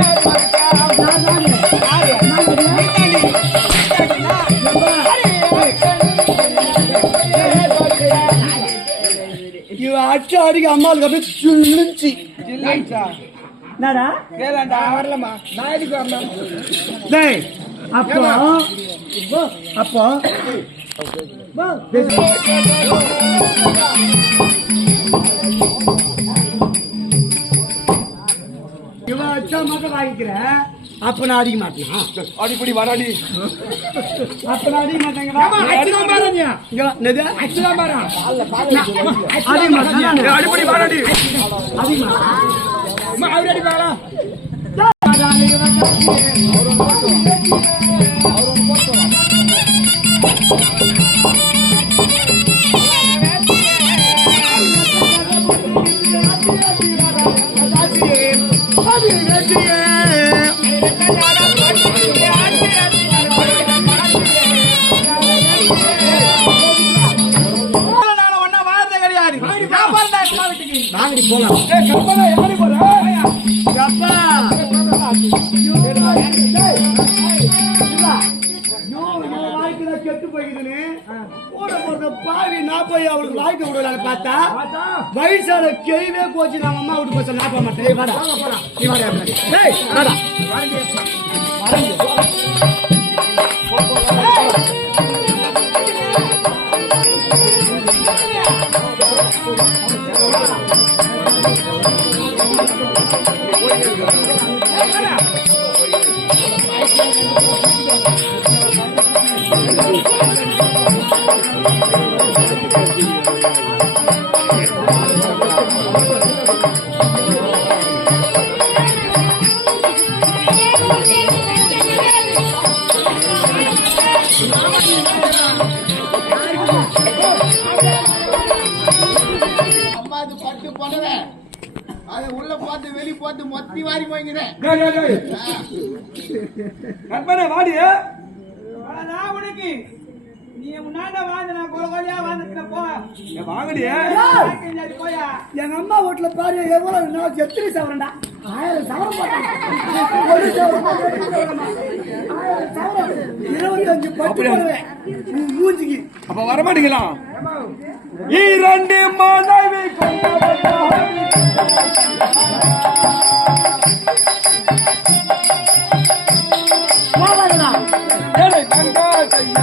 இவ அச்சு அடிக்க அம்மாளுக்கு அப்படியே சுள்ளுச்சு என்னடா கேளண்டா வரலமா நான் எதுக்கு வரணும் டேய் அப்போ அப்போ இவன் அச்சா மட்டும் வாங்கிக்கிற அப்ப நான் அடிக்க மாட்டேனா அடிப்படி வராடி அப்ப நான் அடிக்க மாட்டேங்கிறா அடிப்படி வராடி அவரடி பாலா வாங்கடி போலாம் கெட்டு போயிருக்குன்னு கூட போற பாவி நான் போய் அவளுக்கு வாழ்க்கை விடுவாங்க பார்த்தா வயசான கேள்வே போச்சு நான் அம்மா விட்டு போச்சு நான் போக மாட்டேன் வாடா நீ வாடா டேய் வாடா உள்ள போட்டு வெளி போட்டு மொத்தி வாரி போய்கிறேன் வாடி நான் உனக்கு நீ முன்னாடி வாழ்ந்து நான் கொலையா வாழ்ந்துட்டு போ வாங்கடி போயா எங்க அம்மா வீட்டுல பாரு எவ்வளவு நாள் எத்தனை சவரண்டா 1000 சவரம் போட்டேன் ஒரு சவரம் 1000 சவரம் 25 பட்டு போடுவேன் மூஞ்சிக்கு அப்ப வரமாட்டீங்களா இரண்டு மனைவி போவாங்களா ஏழை கண்டா செய்ய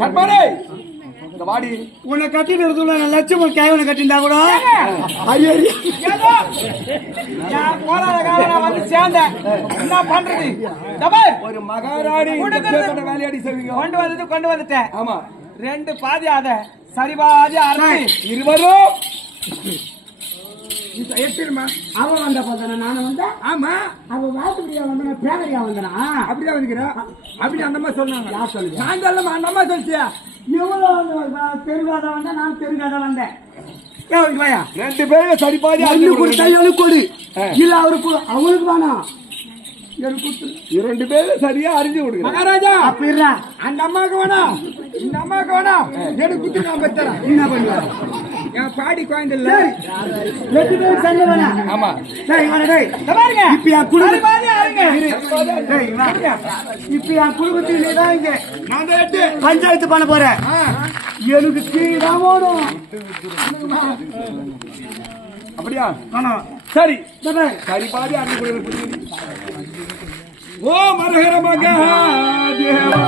கற்பனை இந்த வாடி உன்னை கட்டிட்டு இருக்குள்ள லட்சம் கேவனை கட்டிண்டா கூட ஐயோ ஏதோ நான் போராட காலம் வந்து சேர்ந்தேன். என்ன பண்றது? டபர் ஒரு மகாராணி இந்த வேலையாடி செய்வீங்க. கொண்டு வந்துட்டேன். ஆமா 2 பாதி அத சரி பாதி அரை இருவரும் எட்டுமா அவன் வந்த பார்த்தா நானும் வந்தேன். ஆமா அவன் வாத்துக்குடியா வந்தனா பேகரியா வந்தனா அப்படியே வந்துக்கிறேன். அப்படி அந்த அம்மா சொன்னாங்க. யார் சொல்லுங்க சாயங்காலம் அந்த அம்மா சொல்லிச்சியா எவ்வளவு தெருவாத வந்தேன் நான் தெருவாத வந்தேன். ஏன் வாயா 2 பேரும் சரிபாதி அள்ளு கொடுத்தா எனக்கு கொடு இல்ல அவருக்கு அவனுக்கு வேணாம் எனக்கு கொடுத்து 2 பேரும் சரியா அறிஞ்சு கொடுங்க. மகாராஜா அப்படியா அந்த அம்மாவுக்கு வேணாம் இந்த அம்மாவுக்கு வேணாம் எனக்கு குத்து நான் பத்தறேன். என்ன பண்ணுவாரு என் பாடி குழந்தை இல்ல 2 பேரும் சண்டை வேணாம். ஆமா டேய் வாடா டேய் பாருங்க இப்ப என் குடும்பம் சரி பாதி அரைங்க. டேய் வா இப்ப என் குடும்பத்திலே தான் இங்க நான் தான் எட்டு. பஞ்சாயத்து பண்ண போறேன். எனக்கு கீழதான் ஓடும் அப்படியா ஆனா சரி டேய் சரிபாதி அறிஞ்சு கொடுங்க. ஓ மரஹர மகா தேவா